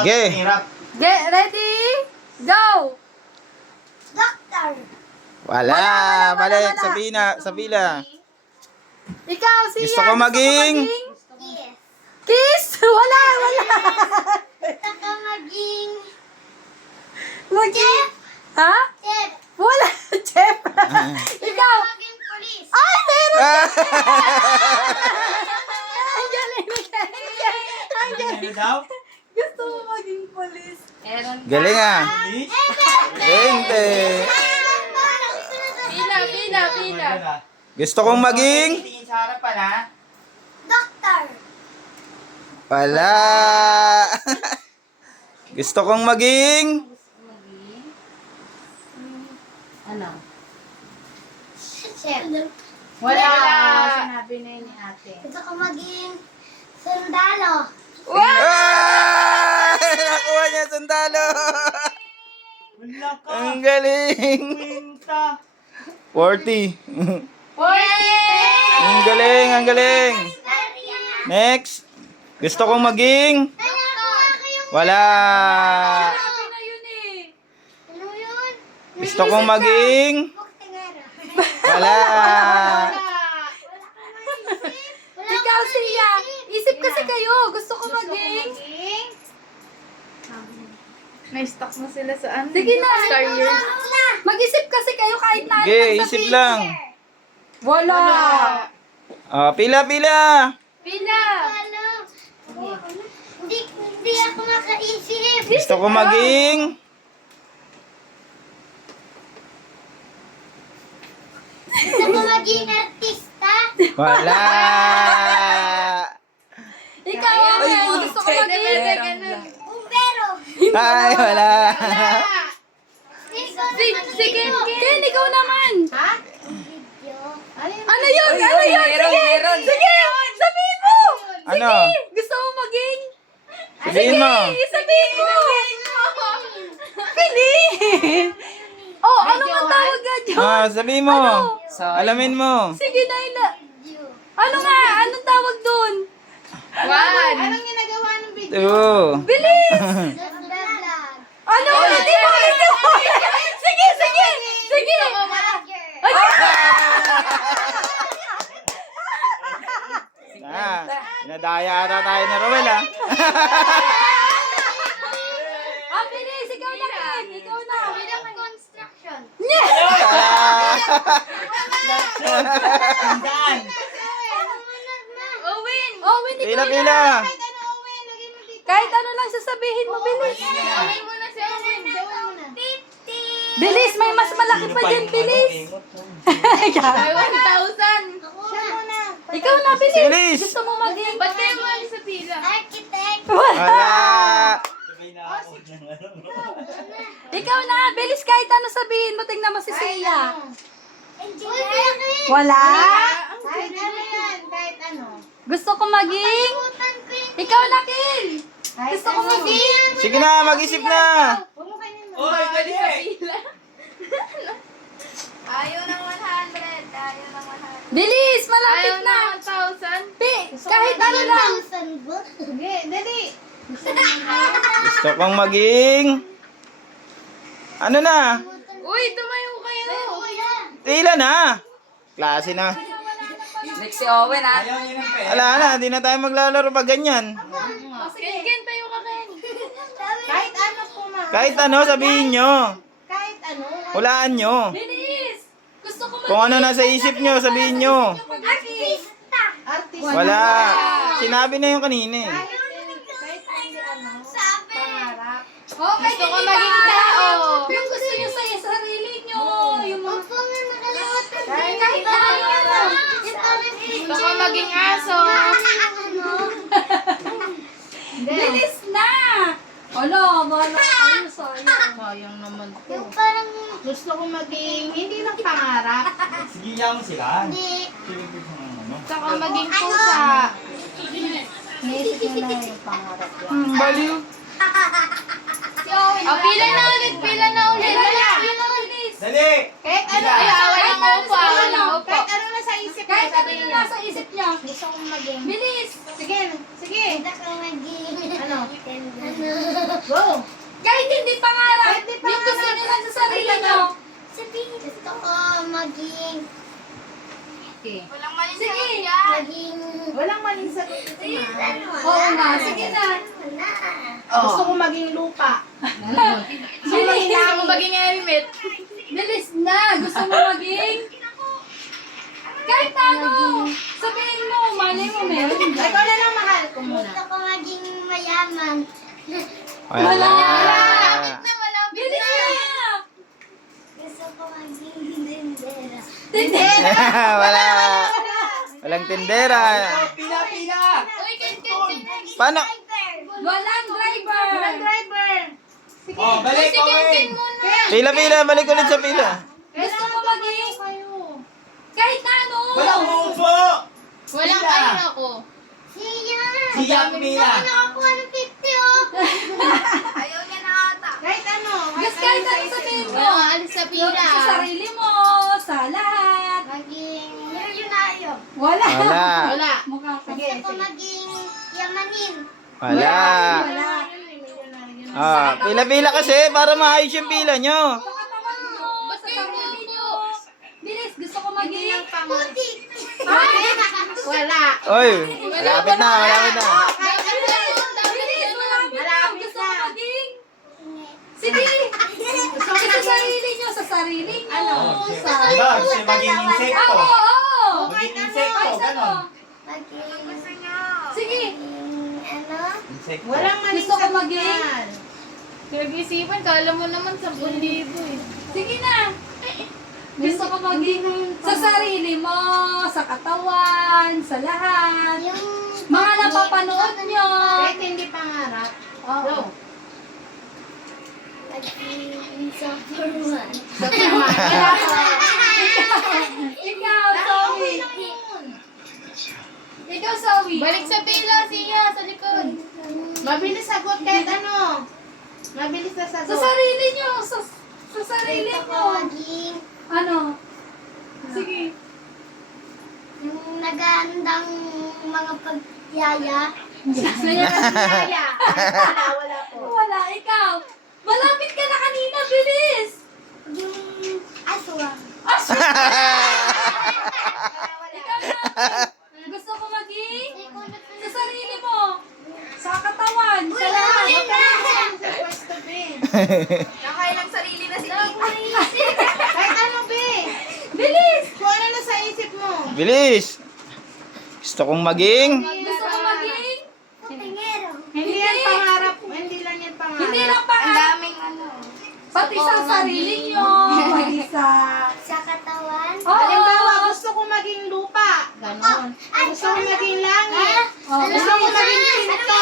Okay. Get ready, go! Doctor. Wala. Balik. wala. Sabina. Ikaw, siya. Gusto ko maging... Yes. Kiss? Wala. Gusto ko maging Maging... Ha? chef. Wala. Chef. Ikaw. Maging police. Ay, meron! Ang galing. Ang galing. daw? Gusto mo maging polis. Galing ah. Gente. Pila. Gusto kong maging... Tingin sa harapan ha? Doctor. Wala. Gusto kong maging... Ano? Chef. Wala. Sinabi na yun ni ate. Gusto ko maging sundalo. Ah! Nakuha niya sundalo. Wala ka. Ang galing. Kwenta. 40. Yay! Ang galing. Next. Gusto kong maging... Wala. Sinabi na yun eh. Ano yun? Gusto kong maging... Boksingero. Wala. Ikaw, siya. Isip kasi kayo. Gusto ko maging... Na-stock na sila sa ano? Sige na. Star Years. Mag-isip kasi kayo kahit na ano Okay, lang isip sabihin. lang. Wala. Pila. Pila. Ano? Hindi ako makaisip. Gusto ko maging... Gusto ko maging artista. Wala. Ikaw, Owen. Gusto ko maging... Bumbero. Ay, wala. Sige, Ken, ikaw naman. Ha? Ano yun? Sige, sabihin mo. Ano? Gusto mo maging... Sabihin mo. Sabihin mo. Pili. Oh, ano ang tawag ka dyan? Sabihin mo. Alamin mo. Sige, Naila. Ano nga? Anong tawag dun? One. Anong ginagawa ng video? Two. Bilis! Ano? Hindi mo. Sige. Pinadaya ata tayo ni Rowel ah. Bilis. Ikaw na, Ken. Ikaw na. Construction. Saan? Owen. Owen, ikaw Pila. na. Kahit ano lang sasabihin mo, bilis. Owen muna si Owen. Gawin mo na. 50. Bilis, may mas malaki pa dyan, bilis. May 1,000. Siya muna. Ikaw na, bilis. Bilis. Gusto mo maging... Ba't kayo kumali sa pila? Architect. Wala. Sabay na ako ng ano. Ikaw na, bilis kahit ano sabihin mo, tingnan mo si Sia. Engineer. Wala. Kahit ano yan. Kahit ano. Gusto ko maging... Putan ko yung... Ikaw na, Kel. Gusto ko maging... Sige na, mag-isip na. Oy, dali eh. Ayaw ng 100. Ayaw ng 100. Bilis, malapit Ayaw na. na 1,000. Kahit ano lang. 1,000 ba? Sige, dali. Gusto kong maging... Ano na? Uy, tumayo kayo. Tila na. Klase na. Next si Owen, ha? Ayaw niyo ng pera. Wala na, hindi na tayo maglalaro pag ganyan. Ken, tayo ka, Ken. Kahit ano po, ma. Kahit ano, sabihin nyo. Kahit ano. Hulaan nyo. Bilis. Gusto ko maging... Kung ano nasa isip nyo, sabihin nyo. Artista. Artista. Wala. Sinabi na yung kanina eh. Sabi. Okay, Gusto ko maging tao. Yung gusto nyo sa sarili nyo. Yung mga... Huwag po nga nakalimutan. Kahit ano. Gusto ko maging aso. Bilis na. Wala, bahala kayo sayang. Sayang naman to. Yung parang Gusto ko maging, hindi lang pangarap. Sige, yaman sila. hindi. Sige, ano. Gusto ko maging pusa. Naisip mo na yung pangarap yan. Baliw. Oh, pila na ulit. Dali! Kahit ano. Ay, awa ng upo, awa ng upo. Kahit ano nasa isip mo. Kahit ano yung nasa isip nyo. Gusto kong maging. Bilis. Sige. Gusto ko maging. Ano? Go! Kahit hindi pangarap. Kahit hindi Yung gusto pangarap. nyo lang sa sarili nyo. Sabihin, gusto ko maging, Okay. Sige. maging, Walang maling sagot ito, ma'am. Oo nga, sige na. wala. Gusto ko maging lupa. Bilis. Gusto ko maging helmet. Bilis na. Gusto mo maging? Kahit ano. Sabihin mo, malay mo meron. Ikaw na lang, mahal ko muna. Gusto ko maging mayaman. Wala. Bilis na. Gusto ko maging dindera. Wala. Walang tindera. Pila, pila! Paano? Walang driver. Walang driver. Sige. Oh, balik, Owen! Pila. Balik ulit sa pila. Gusto mo maging? Kayo. Kahit na ano. Walang upo! Walang Pila. ayun ako. Siya! Siya, pila! Nakakuha ng 50 oh! Kahit ano. Gusto kahit ano sabihin mo. Walang alis sa Yung pila. sa sarili mo, sa lahat. Maging milyonario. Wala. Wala. Wala. Mukha ka. Gusto ko maging yamanin. Wala. Wala. Ah, pila kasi para maayos yung pila nyo. Sa katawan mo, sa sarili nyo. Bilis, gusto ko maging. Puti! Wala. Oy, malapit na. Bilis, bilis, malapit na. Malapit Gusto ko na. maging. Sige. Gusto ko sa sarili nyo, sa sarili nyo. Sa... Diba, gusto maging insekto. Oo. Maging insekto, Kahit ano. ganon. Maging... Sige. Ano? Insekto. Walang maling Gusto ko sagot maging- yan. Pinag-isipan, kala mo naman 10,000 eh. Sige na. Gusto ko maging sa sarili mo, sa katawan, sa lahat. Yung... Mga napapanood nyo. Kahit hindi pangarap. Go. Maging Superman. Ikaw, Zoe. Ikaw, Zoe. Balik sa pila, siya, sa likod. Mabilis sagot kahit ano. Mabilis na Sa sagot. sarili nyo. Sa sarili Gusto ko nyo. maging... Ano? Sige. Yung nagandang mga pagyaya. Kaya. Wala po. Wala, ikaw. Malapit ka na kanina, bilis. Yung aswang. Ikaw na. Gusto ko maging sa sarili mo. Sa katawan, sa lahat. Sa pwesto, be. Nakailang sarili na si Kahit ano, be. Bilis. Kung ano na sa isip mo. Bilis. Gusto kong maging. Gusto ko maging. Putingero. Hindi yan pangarap. Hindi lang yan pangarap. Hindi lang pa. Daming ano. Pati sa sarili nyo. Pati sa... Sa katawan. Oo. Halimbawa, gusto ko maging lupa. Ganon. Gusto ko maging langit. Oh, Gusto ko maging pinto.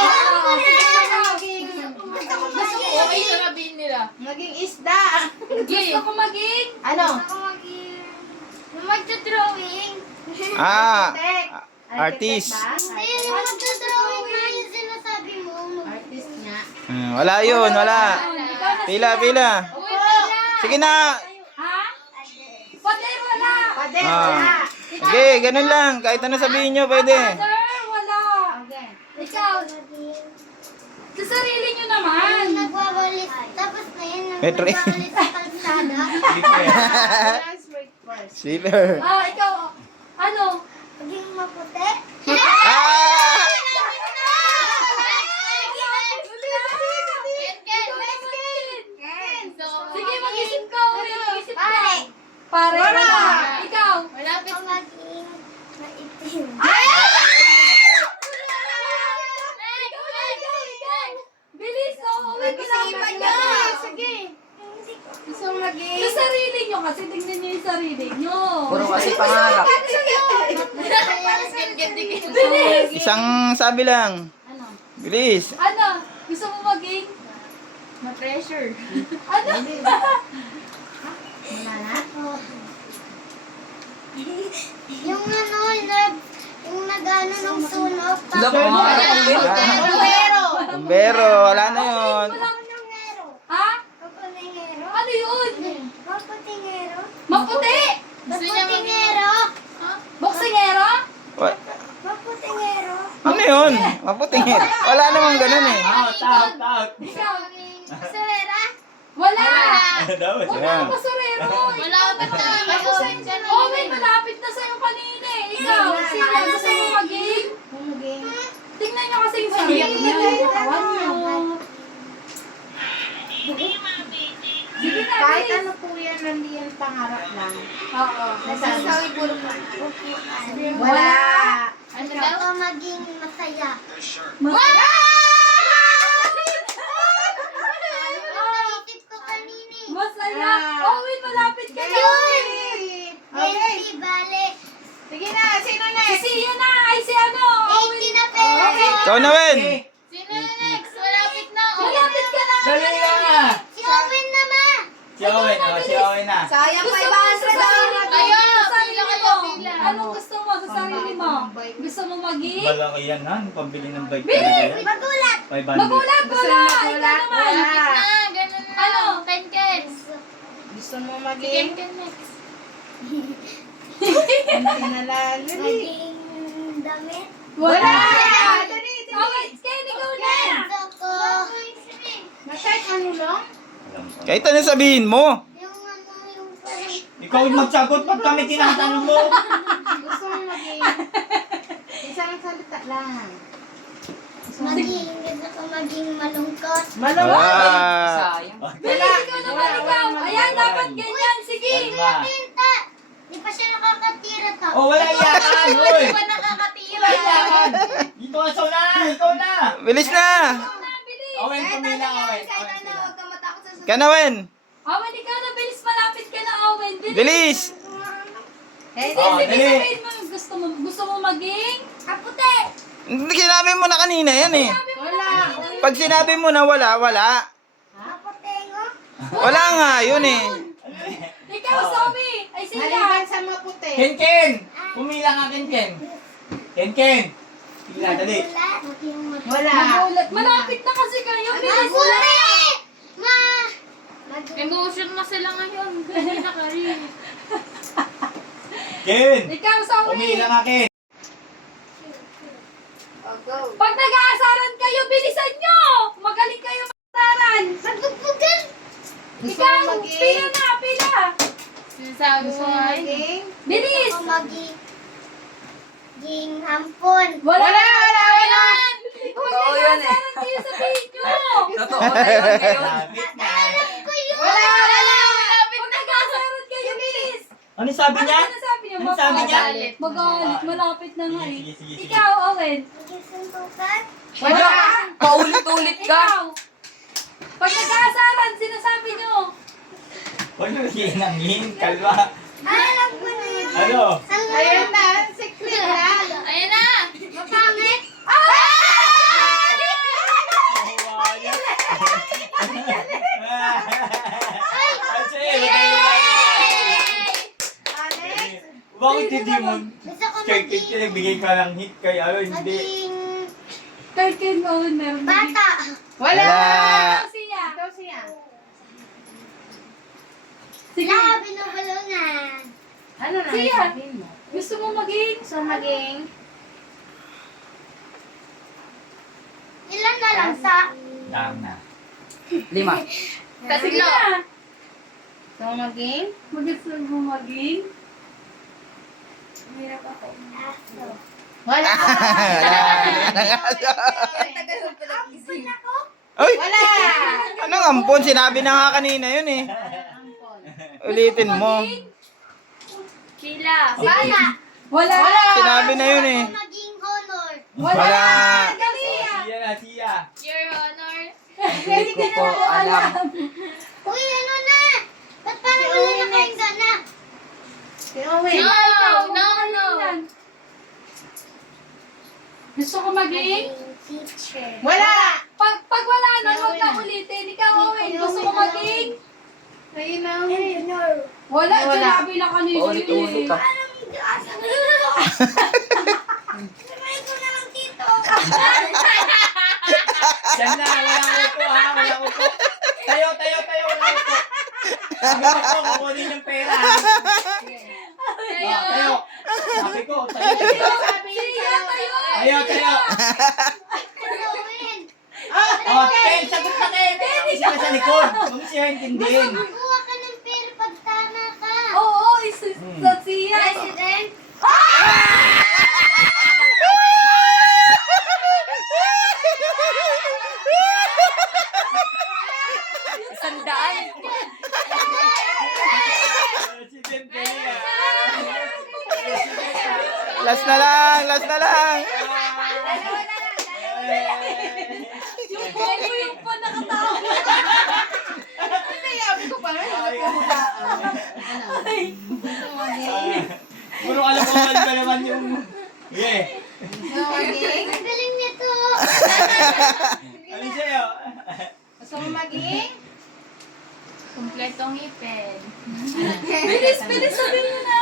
Gusto ko Okay sa sabihin nila. Maging isda. Gusto ko maging. Ano? maging... Magdodrawing. Architect. Artist. ba? Hindi, yung magdodrawing nga yung sinasabi mo. Artist nga. Wala yun, wala. Pila. Sige na. Ha? Pader, wala. Pader, Ah. wala. Sige, ganun lang. Kahit ano sabihin nyo, pwede. Pader, wala. Okay. Ikaw, sa sarili nyo naman. Nagwawalis. Tapos na yun, Metro. nagwawalis sa kalsada. Balance break first. Sleeper. Ikaw, ano? Maging maputi. Ah! Sige, mag-isip ka. Mag-isip ka. Pare. Pare, wala. Ikaw. Ako maging maitim. Bilis, uwi ko lang. Sige. Gusto mo Sa maging... sarili nyo kasi tingnan nyo yung sarili nyo. Puro kasi pangarap. Bilis. Isang sabi lang. Ano? Bilis. Ano? Gusto mo maging? Ma-pressure. Ano? Wala na? Yung ano, yung nag-ano ng sunog. Pero. Bumbero, wala na yun. Paputingero. Ha? Paputingero. Ano yun? Paputingero. Maputi? Paputingero. Boksingero? What? Paputingero. Ano yun? Maputingit. Wala namang ganun eh. Out. Ikaw. Basurera? Wala! Daw, Huwag Ayan. na basurero! Malapit na. Owen, malapit na sa'yo kanina eh. Ikaw, sino gusto mo maging? Tingnan nyo kasi yung sarap niya. Yung katawan niyo. Sige na, Kahit bilis. ano po yan, nandiyan pangarap lang. Oo. Nasasawi po lang. Wala. Ano daw? Gusto ko maging masaya. Masaya! Naisip ko kanina eh. Masaya! Ah. Owen, malapit ka na! Okay. Bale. Sige na, sino Si next? Sia na! Ay, si ano? Owen! 80 na pera. Ikaw na, Wen. Sino na next? Malapit na. Malapit ka na! Dali na. Si Owen naman. Si Owen na. Sayang Gusto mo sa sarili mo? Kayo, Sa sarili pila mo? kayo, pila. Anong gusto mo sa sarili mo? Gusto mo maging? Malaki yan ha. Pambili ng bike Bili! talaga yan. Magulat. 500. Magulat! Gusto Wala! mo Ikaw magulat? naman! Wala. Na, ganun na. Ano? Ken. Gusto mo Si maging? Ken next. Pinalalo eh. Maging damit. Wala! Dali, Okay, Ken, ikaw na! Gusto ko. Masay ano lang? Alam ko. Kahit ano sabihin mo. Yung ano yung parang. Ikaw yung magsagot pag kami tinatanong mo. Gusto mo maging? Isang salita lang. Gusto ko maging malungkot. Malawak. Wala. Bilis, ikaw naman, ikaw! Ayan, dapat ganyan! Sige! Kalma. Pinta. Di pa siya nakakatira to. Oh, wala yakan. Hoy. Hindi pa nakakatira. Wala yakan. Dito ka sa unahan. Ikaw na. Bilis na. Bilis! Owen, pumila. Owen. Huwag ka matakot sa Ikaw na, Wen. Owen, ikaw na, bilis! Malapit ka na, Owen! Bilis! Bilis. Sige, Oh, sige, dali. sabihin mo, gusto mo maging? kaputi. Hindi, sinabi mo na kanina yan eh. Wala. Pag sinabi mo na wala, wala. Kaputengo. Wala nga, yun eh. Ikaw, Somi! Ay, siya! Maliban sa maputi. Ken. Pumila ka, Ken. Ken. Pila, dali. Magulat. Maging Wala. Magulat. Malapit na kasi kayo. Bilis na! Magulat. Magulat. Emotion na sila ngayon. Hindi na ka rin. Ken. Ikaw, Somi! Pumila ka, Ken. Pag nag-aasaran kayo, bilisan nyo! Magaling kayo mag-aasaran! Magbubugan. Gusto Ikaw, mo maging? pila na, pila! Sinasabi Gusto mo mo nga eh. maging? Bilis! Gusto ko maging hampon. Wala! Wala. Pag nag-aasaran kayo, sabihin nyo! Lapit na. Alam ko yun. Wala. Pag nag-aasaran kayo, bilis! Ano sabi Ano niya? sinasabi niya? Ano sabi niya? Magalit, malapit na nga eh. Sige. Ikaw, Owen. Maging suntukan. Wala! Paulit-ulit Ikaw! Pag nag-aasaran, sinasabi nyo. Huwag mo hinangin. Kalma. Alam ko na yun. Ano? Ayan na. Secret lang. Ayan na. Mapangit. Alex. Bakit hindi mo? Gusto ko Kay maging nagbigay ka ng hit kay ano, hindi. Third kid Owen meron. bata. Wala. Ikaw siya. Ito siya. Sige. Wala, binubulungan. Ano na Siya. sabihin mo? Gusto mo maging? Gusto mo maging? Ilan na lang sa... Tama. Sige na. Gusto mo maging? Gusto mo maging? Aso. Wala. Ay, Wala. anong ampon? Sinabi na nga kanina yun eh. Ulitin mo. Pila. Bala. Wala. Sinabi na yun eh. Gusto ko maging honor. Wala. Ikaw siya. Siya na, siya. Your Honor. Hindi ko po alam. Uy, ano na? Ba't parang wala na kayong gana? Si Owen. No, Ikaw, no, no. Gusto ko maging? Maging teacher. Wala. Pag wala na, huwag na ulitin. Ikaw, Owen. Gusto ko maging? Ayun na, Owen. Wala. Wala. Sinabi na kanina yun eh. Alam mo, asa na dito. Sabay ko na lang dito. Yan na, wala upo ha, wala upo. Tayo, wala upo. Sabi mo ko, kukunin yung pera ha. Tayo. Sabi ko, tayo. Sabi Siya, tayo. Tayo. likod. Huwag siya intindihin. Kuha ka ng pera pag tama ka. Oo, sa siya. President? Sandaan. President Kaya. Last na lang, last na lang. Yung bobo yung pa nakatawa. Puro kalokohan ba naman yung... Sige. Ang galing nito. Ano sa'yo? Gusto mo maging? Kompletong ngipin. Bilis, bilis, sabihin mo na.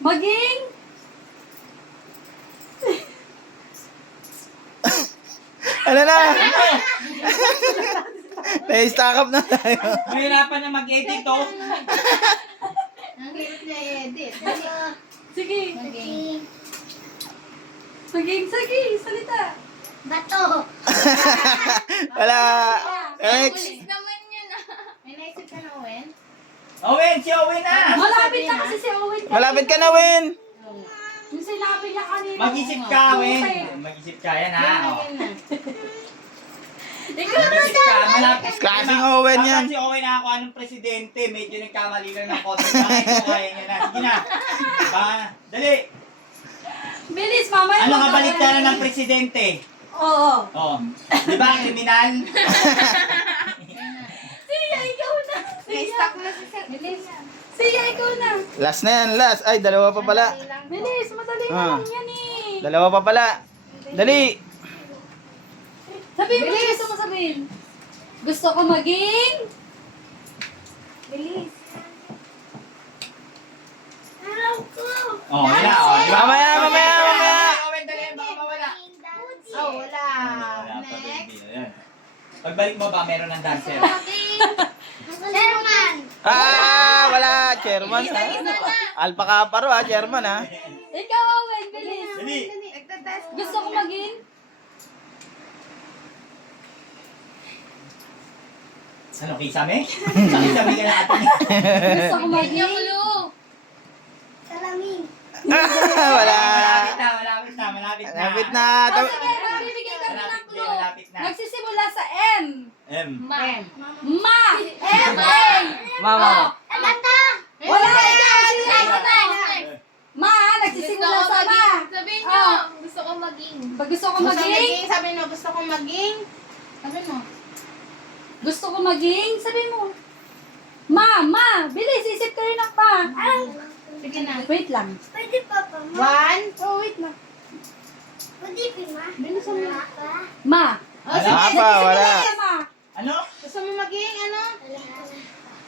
Maging? Ano na? Na-stack up na tayo. Mahirapan na mag-edit, oh. Ang hirap na i-edit. Sige. Maging Sige, salita. bato. Wala. Next. Pulis naman yun ah. May naisip ka na, Owen? Owen, si Owen na. Malapit na kasi si Owen. Malapit ka na, Win. Yung sinabi niya kanina. Mag-isip ka, Owen. Mag-isip ka, yan ha. Oh. Yan na. Ikaw na Mag-isip ka, malapit. Klaseng Owen yan. Dapat si Owen na ako anong presidente. Medyo nagkamali lang ng konti. Bakit ko kaya niya na? Sige na. Diba? Dali. Bilis, mamaya. Ano ka baliktaran ng presidente? Oo. Oh. Di ba, kriminal? Siya, ikaw na. Na-stuck na si Sir. Bilis. Siya, ikaw na. Last na yan, last. Ay, dalawa pa pala. Bilis, madali na Ah. lang yan eh. Dalawa pa pala. Dali. Sabihin mo yung gusto mo sabihin. Gusto ko maging... Bilis. Araw ko. Oh, yun na. Oh, di ba? Mamaya, mamaya, mamaya. Owen, dali. Baka mawala. Oh, wala. Wala pa din. Next. Ayan. Pagbalik mo ba, meron ng dancer? Chairman. Wala. Chairman, ha? Alpha Kaparo, ha? Chairman, ha? Ikaw, Owen, bilis. Dali. Gusto ko maging... Ano, kisame? Kisame ka na atin. Gusto ko maging... Salamin. Wala. Malapit na, malapit na, malapit na. Malapit na. Oh, sige, magbibigay kami ng Malapit na, clue. malapit na. Nagsisimula sa M. M. Ma. Ma. M-A. Mama. Mata. Wala ikaw. Eh, Ma, nagsisimula sa ma. Sabihin nyo, Oh. gusto ko maging. Pag gusto ko Gusto maging... maging? Sabi mo, gusto kong maging? Sabi mo. Gusto ko maging... Sabi mo. Ma. Bilis, isip kayo ng pa. Sige na. Wait lang. Pwede pa pa, ma. 1. Oh, wait na. Pwede pa, ma. Bilisan mo. Wala pa. Ma. Oh, Wala sige. pa, Nagsisimula wala. sa ma. Ano? Gusto mo maging ano?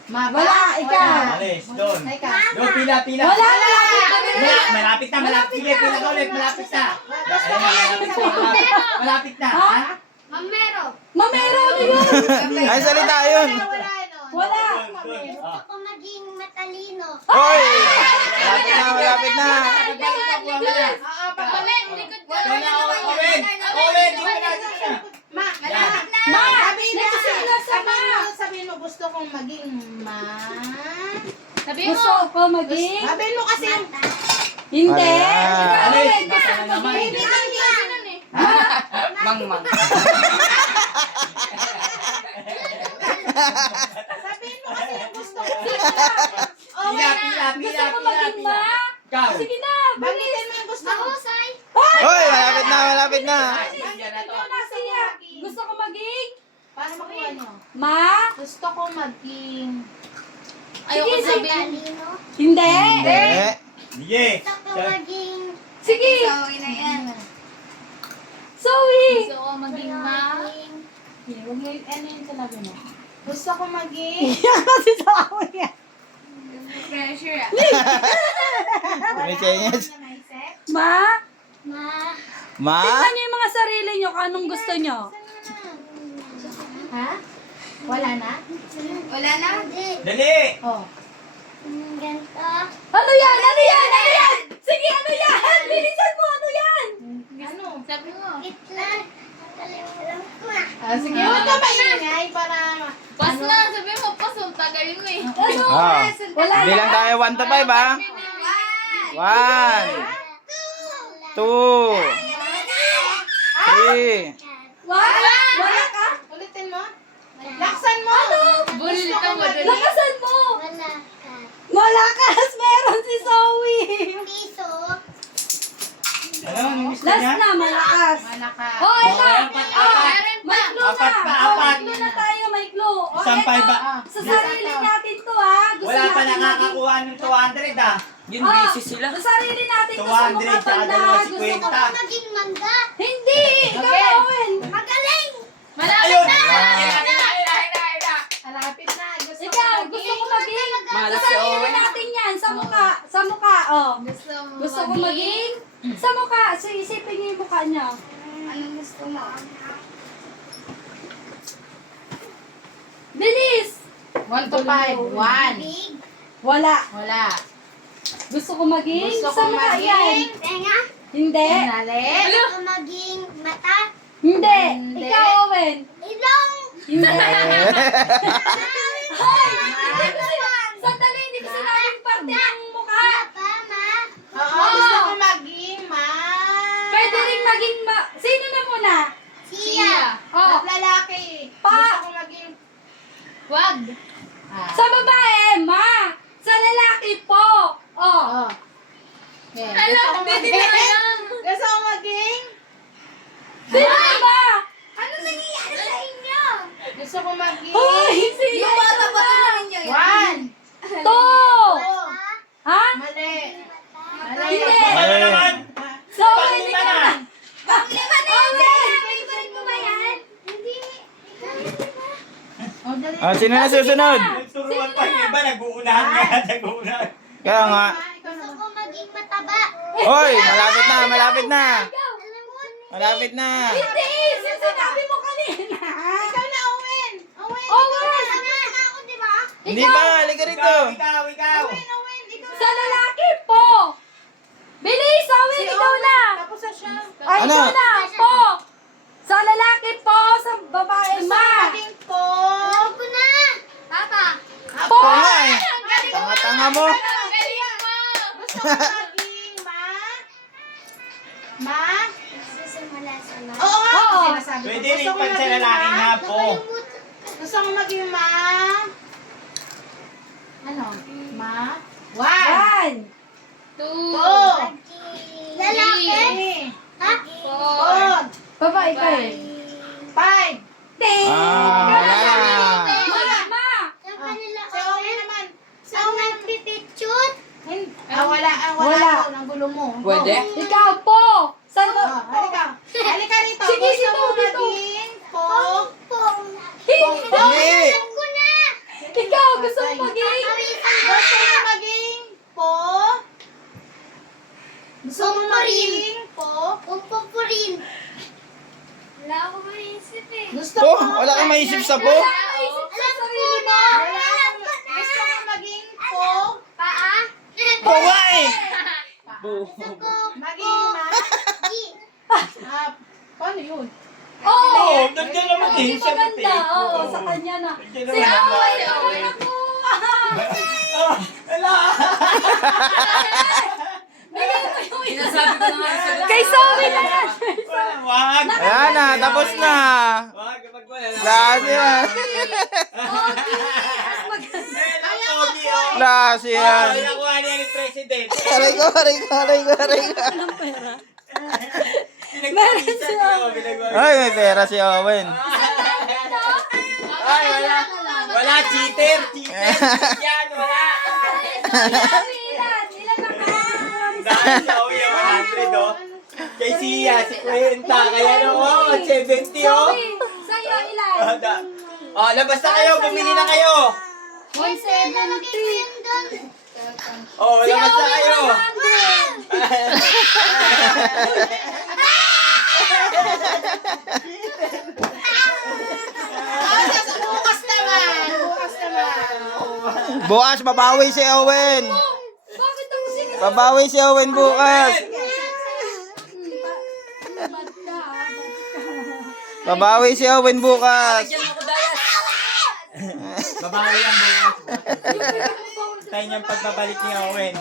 Wala. Wala, ikaw. Alis, doon. Ay, ka. Doon, pila, pila. Wala, malapit na. Malapit na, malapit. Sige, pila ka ulit, malapit na. Gusto Ayun, mo malapit na, malapit na. Ha? Ha? Mamero. Mamero, ano yun? Ay, salita yun. Wala, ano? Wala. Gusto ko maging matalino. Hoy! Malapit na, malapit na. Pagbalik mo, kuha mo na. Oo, pagbalik. Likod ko. Doon na, Owen. Owen, dito na, dito na. Ma, Yan. Ma, sabihin mo, nagsisimula sa ma. sabihin mo, gusto kong maging ma. Sabihin mo. Gusto ko maging... Sabihin mo kasi yung... Hindi. Wala. Alis, basta na naman. Hindi lang yun. Mangmang. Sabihin mo kasi yung gusto ko. Pila, pila, pila, Gusto ko pila, maging pila. ma. Ikaw. Sige na, Banggitin mo yung gusto ko. Mahusay. Hoy, malapit na, malapit na. Yan na to. siya. Gusto ko maging... Paano makuha nyo? Ma? Gusto ko maging... Ayoko Sige, sabihin. Matalino. Hindi. Hindi. Sige. Gusto ko maging Sige. Sorry na yan. Zoe. Gusto ko maging ma. Huwag mo yung ano yung sinabi mo. Gusto ko maging... Kasi sa ako yan. Pressure ah. Tumisenyas. Ma? ma. Ma? Tingnan niyo yung mga sarili niyo kung anong gusto niyo. Ha? Wala na? Wala na? Hindi. Dali. Oh. Ganto. Ano yan? Ano yan? Ano yan? Sige, ano yan? Bilisan mo, ano yan? Ano? Sabi mo. Gitla. Nakalimutan ko. Sige, huwag ka maingay para... Pas na, sabi mo, pas, ang tagal mo eh. Ah. Bilang tayo 1 to 5 ha. 1, 2, 3. Wala ka? Ulitin mo. Laksan mo. Bulil ka mo dun. Lakasan mo! Malakas! Meron si Zoe! Ano, ang gusto Last niya? na, malakas! Malakas. Oh, ito! apat, Meron pa. May clue Apat na! pa, Oh, apat. may clue na tayo, may clue! Oh, Isang ito, five ba? sa sarili natin to ha! Gusto Wala pa natin nakakakuha ng 200 ah. Yun, busy sila. Sa sarili natin to, sa 200 mukha tsaka banda! dalawa Gusto 50. ko Hindi! Ikaw, Okay. Owen! Malapit Ayun! na. Malapit na. Gusto Ikaw, gusto ko maging... Sa sarili natin yan, sa mukha. Sa mukha, oh. Gusto ko maging... Sa mukha. So, isipin niyo yung mukha niya. Anong gusto mo? Bilis! 1 to 5. 1. Wala. Wala. Gusto ko maging... Gusto sa ko mukha maging- yan. Hindi. Nali. Hindi. Hindi. Ikaw, Owen. Hindi. Hoy! Sandali, hindi ko sinabing parte ng mukha. Oo, gusto ko maging Pwede rin maging Sino na muna? Oh, lalaki. Pa. Gusto ko maging... Wag. sa babae, ma. Sa lalaki po. Oh. Oh. Okay. Alam, hindi na alam. Gusto ko maging... Sino na ba? Gusto ko maging... Hoy, sino na ba? 1. To. Ha? Mali. Hindi. Ano naman? So, pwede ka na. na. Owen! Oh, dali. Ah, sino na susunod? Nagturuan pa yung iba, nag-uunahan nga, nag-uunahan. Kaya nga. Ikaw na. Oy, malapit na, malapit na. Malapit na. Hindi! Sinasabi mo kanina. Ikaw na, Owen. Owen. Owen! Hindi pa, halika rito. Ikaw. Ikaw na. Sa lalaki po. Bilis, Owen, ikaw na. Tapos na siya. Ay, Ano? ikaw na, po. Sa lalaki po, sa babae, Gusto ko ma. maging po. Po. Oo nga eh. Tanga-tanga mo. Galing mo. Gusto ko maging Ma? Oo nga. Oo. Sinasabi ko. Pwede Gusto rin ko pag sa maging lalaki ma. nga po. Gusto ko maging ma. Ano? Ma? 1. One. 2. 2. Lalaki. 4. 4. Babae ka eh. 5. Ting. Ah, wala na. Ma. Si Owen naman. Si Owen. Wala Wala. ako ng gulo mo. Pwede? Ikaw po. Sa Oh, halika. Halika rito. Sige, Gusto dito, ko dito. maging po. Hindi. Ikaw, gusto mo maging? Gusto ko maging po. Gusto mo maging po. Gusto Po, ko. wala kang maisip sa po? Naisip sa sarili mo. Gusto ko maging po. Po nga eh. Maging ma. Paano yun? Oo. Oo, nandiyan naman eh. Hindi Siya maganda. pati. Oo, sa kanya na. Nandiyan Si naman. Owen, naman ako. Ah, Wala. Sinasabi ko naman sa kay Zoe na yan. Wag. Ayan na, tapos na. Wag, kapag wala. Klase yan. Klase yan. Ay, nakuha niya ni President. Aray ko, aray ko, aray ko, aray ko. Pinagpawisan niyo, pinagpawisan. Ay, may pera si Owen. Ay, wala. Wala, cheater. Cheater. Yan, wala. Ilan na ka? Dahil sa uwi, 100, oh. Kay Sia, 50. Kaya naman, 70, oh. Zoe, sa'yo ilan? Oh, labas na kayo. Bumili na kayo. 170. Oh, Si labas na Owen, kayo. 100. Bukas naman. Bukas, babawi si Owen. Bakit ako sinasabi? Babawi si Owen bukas. Babawi si Owen bukas. Diyan ako dayas. Babawi ang bukas. Tayo niyang pagbabalik ni Owen.